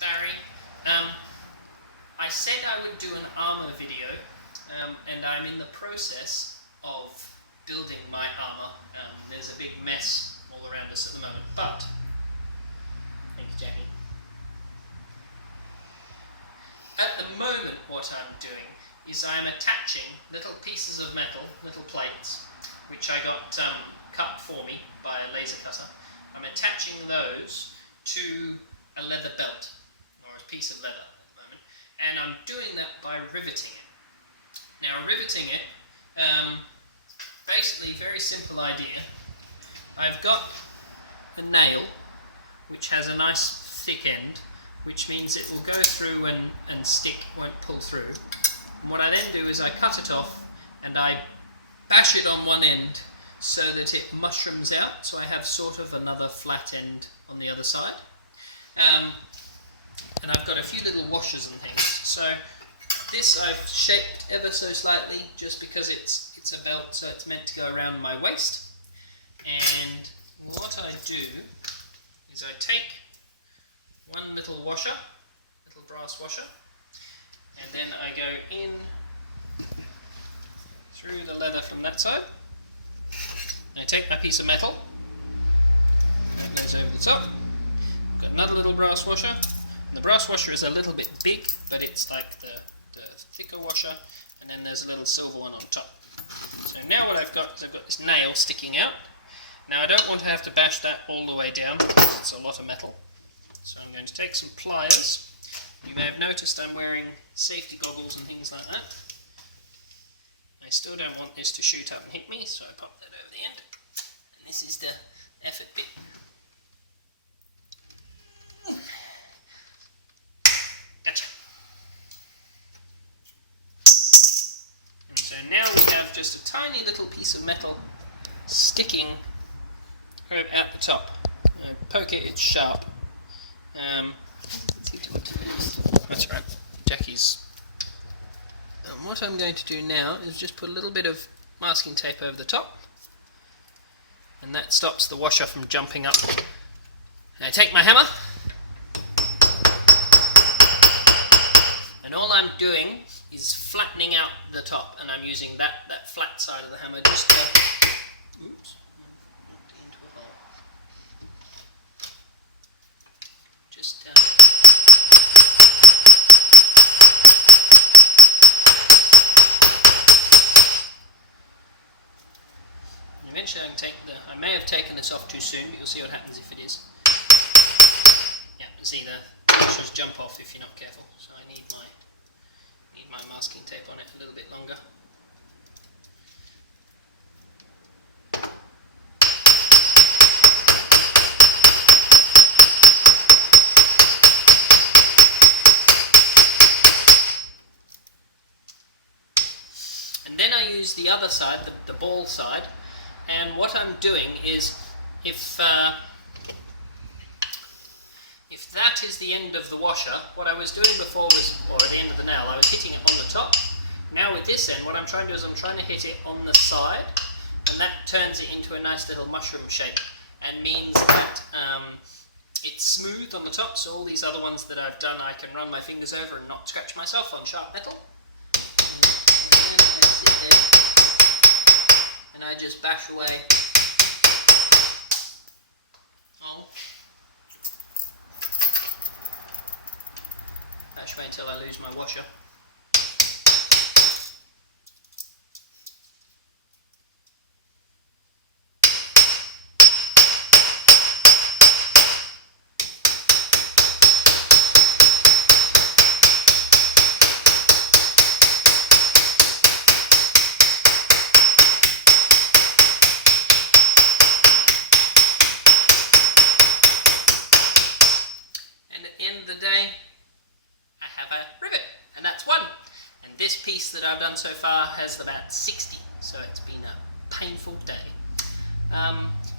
Barry. I said I would do an armour video, and I'm in the process of building my armour. There's a big mess all around us at the moment, but thank you, Jackie. At the moment, what I'm doing is I'm attaching little pieces of metal, little plates, which I got cut for me by a laser cutter. I'm attaching those to a leather belt, or a piece of leather at the moment, and I'm doing that by riveting it. Now, riveting it, basically, very simple idea. I've got a nail which has a nice thick end, which means it will go through and stick, won't pull through. And what I then do is I cut it off and I bash it on one end so that it mushrooms out, so I have sort of another flat end on the other side. And I've got a few little washers and things. So this I've shaped ever so slightly just because it's a belt, so it's meant to go around my waist. And what I do is I take one little washer, little brass washer, and then I go in through the leather from that side. I take my piece of metal, that goes over the top. I've got another little brass washer, and the brass washer is a little bit big, but it's like the thicker washer, and then there's a little silver one on top. So now what I've got is I've got this nail sticking out. Now I don't want to have to bash that all the way down because it's a lot of metal. So I'm going to take some pliers. You may have noticed I'm wearing safety goggles and things like that. I still don't want this to shoot up and hit me, so I pop that over the end. And this is the effort bit. Gotcha. And so now we have just a tiny little piece of metal sticking at the top. Poke it, it's sharp. That's right, Jackie's. And what I'm going to do now is just put a little bit of masking tape over the top, and that stops the washer from jumping up. I take my hammer, and all I'm doing is flattening out the top, and I'm using that flat side of the hammer just to... Oops. Eventually I may have taken this off too soon, but you'll see what happens if it is. Yeah, you see the washers jump off if you're not careful, so I need my masking tape on it a little bit longer. And then I use the other side, the ball side, and what I'm doing is, if that is the end of the washer, what I was doing before was, or at the end of the nail, I was hitting it on the top. Now with this end, what I'm trying to do is I'm trying to hit it on the side, and that turns it into a nice little mushroom shape, and means that it's smooth on the top, so all these other ones that I've done I can run my fingers over and not scratch myself on sharp metal. And then I sit there, and I just bash away. Bash away until I lose my washer. End of the day, I have a rivet, and that's one. And this piece that I've done so far has about 60, so it's been a painful day.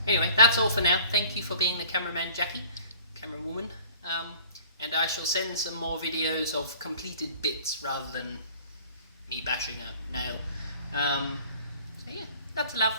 Anyway, that's all for now. Thank you for being the cameraman, Jackie, camerawoman, and I shall send some more videos of completed bits rather than me bashing a nail. So yeah, that's love.